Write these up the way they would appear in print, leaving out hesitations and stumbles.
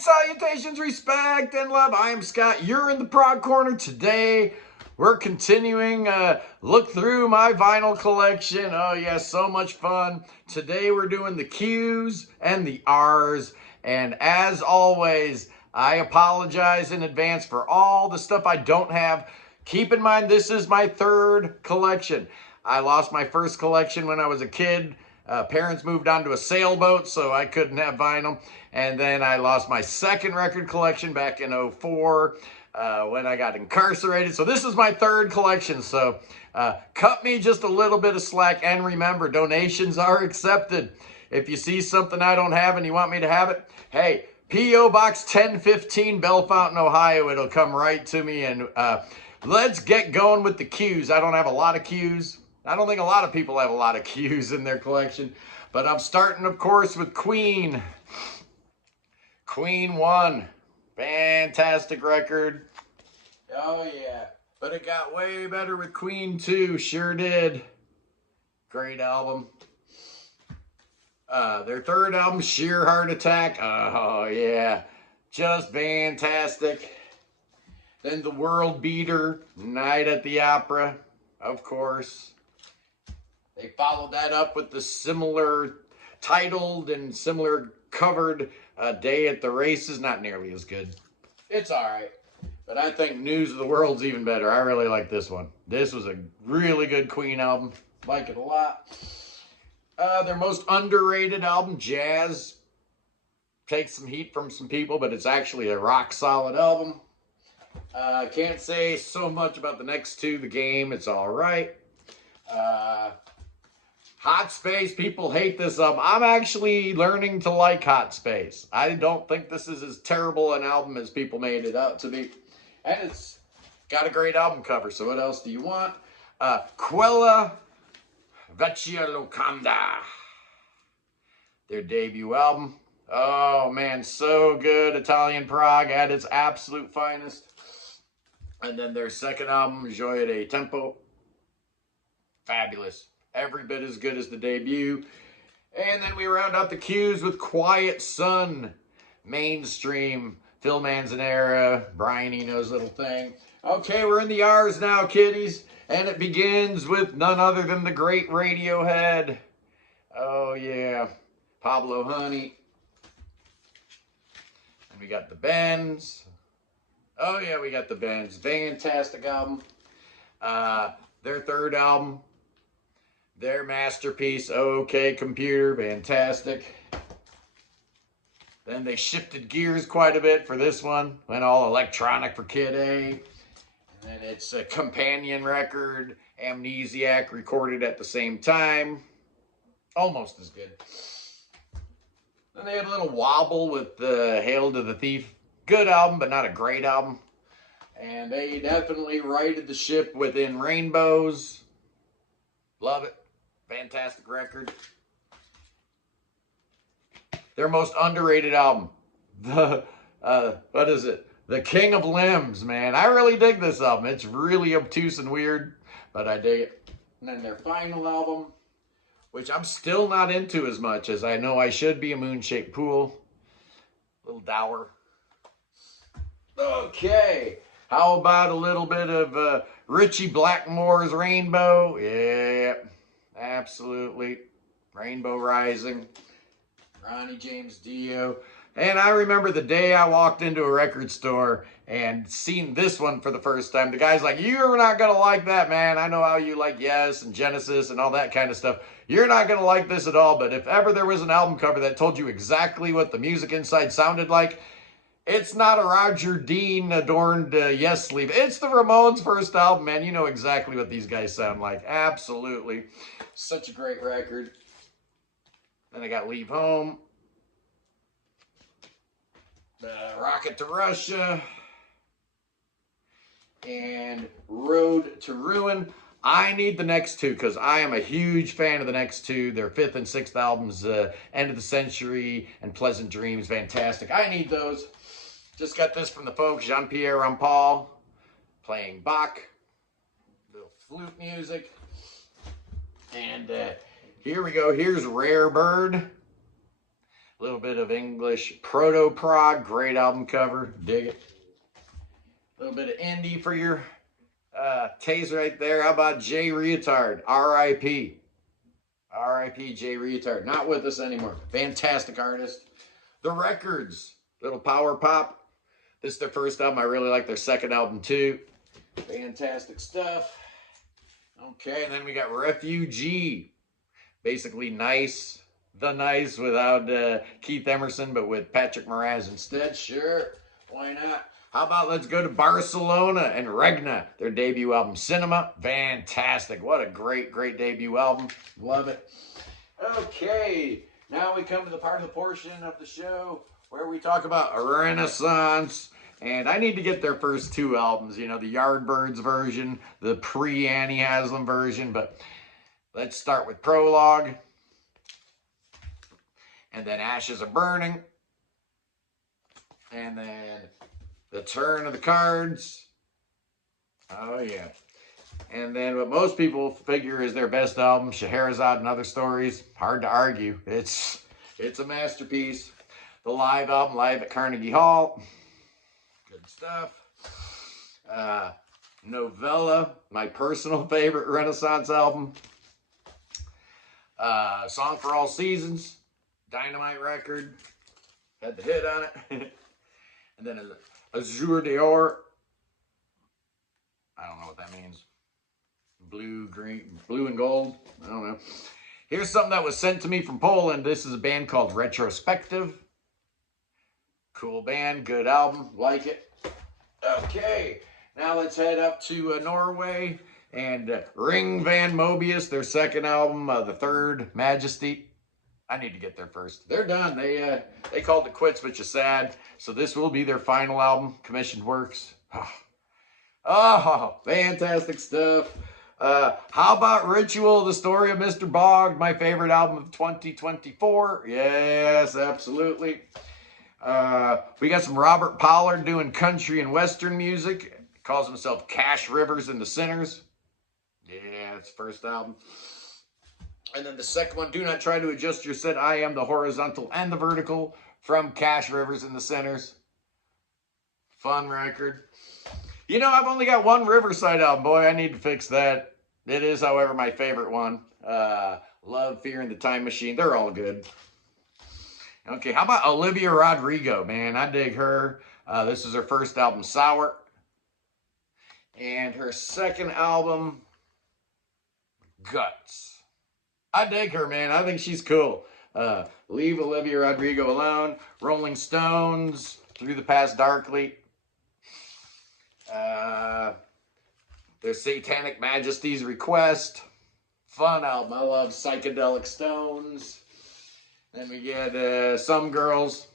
salutations, respect, and love. I am Scott. You're in the Prog Corner. Today, we're continuing look through my vinyl collection. Oh, yeah, so much fun. Today, we're doing the Q's and the R's. And as always, I apologize in advance for all the stuff I don't have. Keep in mind, this is my third collection. I lost my first collection when I was a kid. Parents moved onto a sailboat, so I couldn't have vinyl. And then I lost my second record collection back in '04 when I got incarcerated. So this is my third collection. So cut me just a little bit of slack. And remember, donations are accepted. If you see something I don't have and you want me to have it, hey, P.O. Box 1015, Bellefontaine, Ohio. It'll come right to me. And let's get going with the Q's. I don't have a lot of Q's. I don't think a lot of people have a lot of Q's in their collection. But I'm starting, of course, with Queen. Queen 1. Fantastic record. Oh, yeah. But it got way better with Queen 2. Sure did. Great album. Their third album, Sheer Heart Attack. Oh, yeah. Just fantastic. Then The World Beater, Night at the Opera, of course. They followed that up with the similar titled and similar covered Day at the Races. Not nearly as good. It's all right. But I think News of the World's even better. I really like this one. This was a really good Queen album. Like it a lot. Their most underrated album, Jazz. Takes some heat from some people, but it's actually a rock solid album. Can't say so much about the next two. The Game, it's all right. Hot Space, people hate this album. I'm actually learning to like Hot Space. I don't think this is as terrible an album as people made it out to be. And it's got a great album cover, so what else do you want? Quella Vecchia Locanda. Their debut album. Oh, man, so good. Italian prog at its absolute finest. And then their second album, Gioia del Tempo. Fabulous. Every bit as good as the debut. And then we round out the Q's with Quiet Sun. Mainstream. Phil Manzanera. Brian Eno's little thing. Okay, we're in the R's now, kiddies. And it begins with none other than the great Radiohead. Oh, yeah. Pablo Honey. And we got the Bends. Oh, yeah, we got the Bends. Fantastic album. Their third album. Their masterpiece, OK Computer, fantastic. Then they shifted gears quite a bit for this one. Went all electronic for Kid A. And then it's a companion record, Amnesiac, recorded at the same time. Almost as good. Then they had a little wobble with Hail to the Thief. Good album, but not a great album. And they definitely righted the ship with In Rainbows. Love it. Fantastic record. Their most underrated album. What is it? The King of Limbs, man. I really dig this album. It's really obtuse and weird, but I dig it. And then their final album, which I'm still not into as much as I know I should be, A Moon-Shaped Pool. A little dour. Okay. How about a little bit of Ritchie Blackmore's Rainbow? Yeah. Absolutely. Rainbow Rising. Ronnie James Dio. And I remember the day I walked into a record store and seen this one for the first time. The guy's like, you're not going to like that, man. I know how you like Yes and Genesis and all that kind of stuff. You're not going to like this at all. But if ever there was an album cover that told you exactly what the music inside sounded like, it's not a Roger Dean adorned Yes sleeve. It's the Ramones' first album, man. You know exactly what these guys sound like. Absolutely. Such a great record. Then I got Leave Home. Rocket to Russia. And Road to Ruin. I need the next two because I am a huge fan of the next two. Their fifth and sixth albums, End of the Century and Pleasant Dreams. Fantastic. I need those. Just got this from the folks, Jean-Pierre Rampal, playing Bach, little flute music. And here we go. Here's Rare Bird. A little bit of English proto-prog, great album cover, dig it. A little bit of indie for your taste right there. How about Jay Reatard, R.I.P. R.I.P. Jay Reatard, not with us anymore. Fantastic artist. The Records, little power pop. This is their first album. I really like their second album too. Fantastic stuff. Okay, and then we got Refugee. Basically Nice. The Nice without Keith Emerson, but with Patrick Moraz instead. Sure, why not? How about let's go to Barcelona and Regna, their debut album, Cinema. Fantastic. What a great, great debut album. Love it. Okay, now we come to the part of the portion of the show where we talk about Renaissance. And I need to get their first two albums, you know, the Yardbirds version, the pre-Annie Haslam version. But let's start with Prologue. And then Ashes Are Burning. And then The Turn of the Cards. Oh, yeah. And then what most people figure is their best album, Scheherazade and Other Stories. Hard to argue. It's a masterpiece. The live album, Live at Carnegie Hall. Good stuff. Novella, my personal favorite Renaissance album. Song for All Seasons. Dynamite record. Had the hit on it. And then Azur d'Or. I don't know what that means. Blue, green, blue and gold. I don't know. Here's something that was sent to me from Poland. This is a band called Retrospective. Cool band, good album, like it. Okay, now let's head up to Norway and Ring Van Mobius, their second album, The Third Majesty. I need to get there first. They're done. They called it quits, which is sad. So this will be their final album, commissioned works. Oh, fantastic stuff. How about Ritual, the Story of Mr. Bog, my favorite album of 2024? Yes, absolutely. We got some Robert Pollard doing country and western music. He calls himself Cash Rivers and the Sinners. Yeah, it's first album. And then the second one, Do Not Try to Adjust Your Set. I Am the Horizontal and the Vertical from Cash Rivers and the Sinners. Fun record. You know, I've only got one Riverside album. Boy, I need to fix that. It is, however, my favorite one. Love, Fear, and the Time Machine. They're all good. Okay, how about Olivia Rodrigo, man? I dig her. This is her first album, Sour. And her second album, Guts. I dig her, man. I think she's cool. Leave Olivia Rodrigo Alone. Rolling Stones, Through the Past Darkly. Their Satanic Majesty's Request. Fun album. I love Psychedelic Stones. Then we get Some Girls.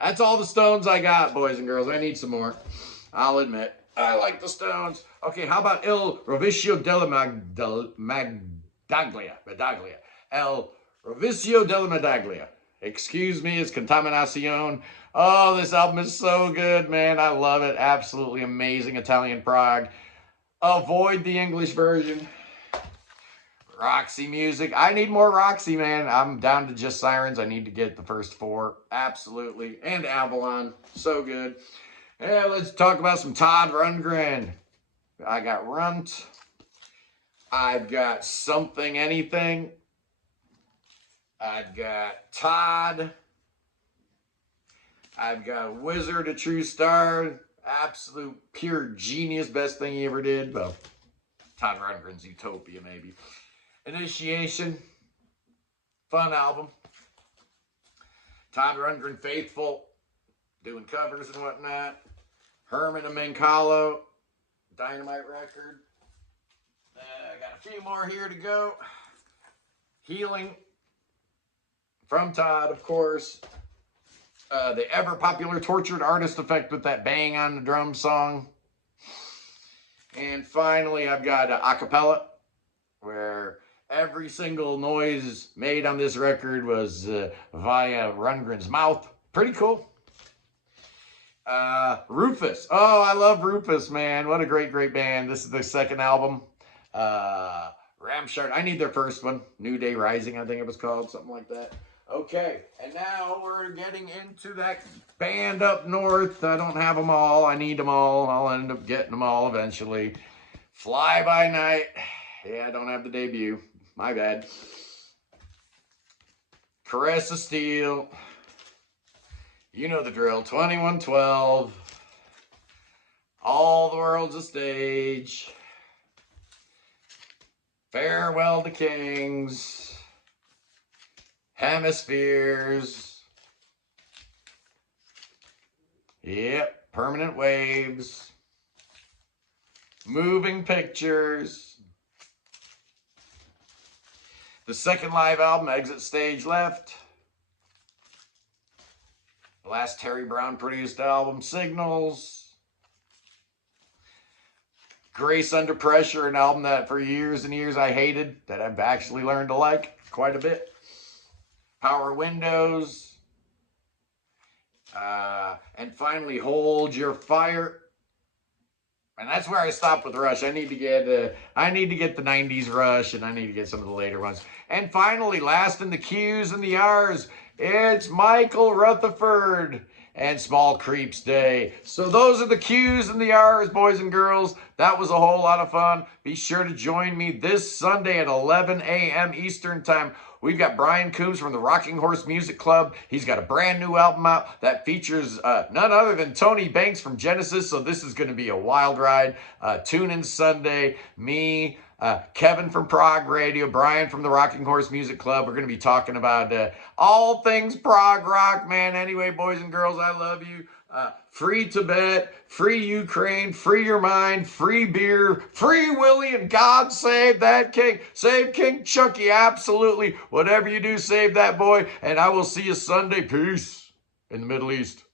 That's all the Stones I got, boys and girls. I need some more. I'll admit. I like the Stones. Okay, how about Il Rovescio della Medaglia. El Rovescio della Medaglia. Excuse me, it's Contaminacion. Oh, this album is so good, man. I love it. Absolutely amazing Italian prog. Avoid the English version. Roxy Music. I need more Roxy, man. I'm down to just Sirens. I need to get the first four. Absolutely. And Avalon. So good. Yeah, let's talk about some Todd Rundgren. I got Runt. I've got Something Anything. I've got Todd. I've got Wizard, A True Star. Absolute pure genius. Best thing he ever did. Well, Todd Rundgren's Utopia, maybe. Initiation. Fun album. Todd Rundgren, Faithful. Doing covers and whatnot. Herman and Mancala. Dynamite record. I got a few more here to go. Healing. From Todd, of course. The ever popular Tortured Artist Effect with that bang on the drum song. And finally, I've got Acapella, where every single noise made on this record was via Rundgren's mouth. Pretty cool. Rufus. Oh, I love Rufus, man. What a great, great band. This is their second album. Ramshard. I need their first one. New Day Rising, I think it was called. Something like that. Okay, and now we're getting into that band up north. I don't have them all. I need them all. I'll end up getting them all eventually. Fly By Night. Yeah, I don't have the debut. My bad. Caress of Steel. You know the drill. 2112. All the World's a Stage. Farewell to Kings. Hemispheres. Yep, Permanent Waves. Moving Pictures. The second live album, Exit Stage Left. The last Terry Brown produced album, Signals. Grace Under Pressure, an album that for years and years I hated, that I've actually learned to like quite a bit. Power Windows. And finally, Hold Your Fire. And that's where I stopped with Rush. I need to get the 90s Rush, and I need to get some of the later ones. And finally, last in the Q's and the R's, it's Michael Rutherford and Small Creeps Day. So those are the Q's and the R's, boys and girls. That was a whole lot of fun. Be sure to join me this Sunday at 11 a.m. Eastern Time. We've got Brian Coombs from the Rocking Horse Music Club. He's got a brand new album out that features none other than Tony Banks from Genesis. So this is going to be a wild ride. Tune in Sunday. Me, Kevin from Prog Radio, Brian from the Rocking Horse Music Club. We're going to be talking about all things prog rock, man. Anyway, boys and girls, I love you. Free Tibet, free Ukraine, free your mind, free beer, free Willie, and God save that king. Save King Chucky, absolutely. Whatever you do, save that boy. And I will see you Sunday. Peace in the Middle East.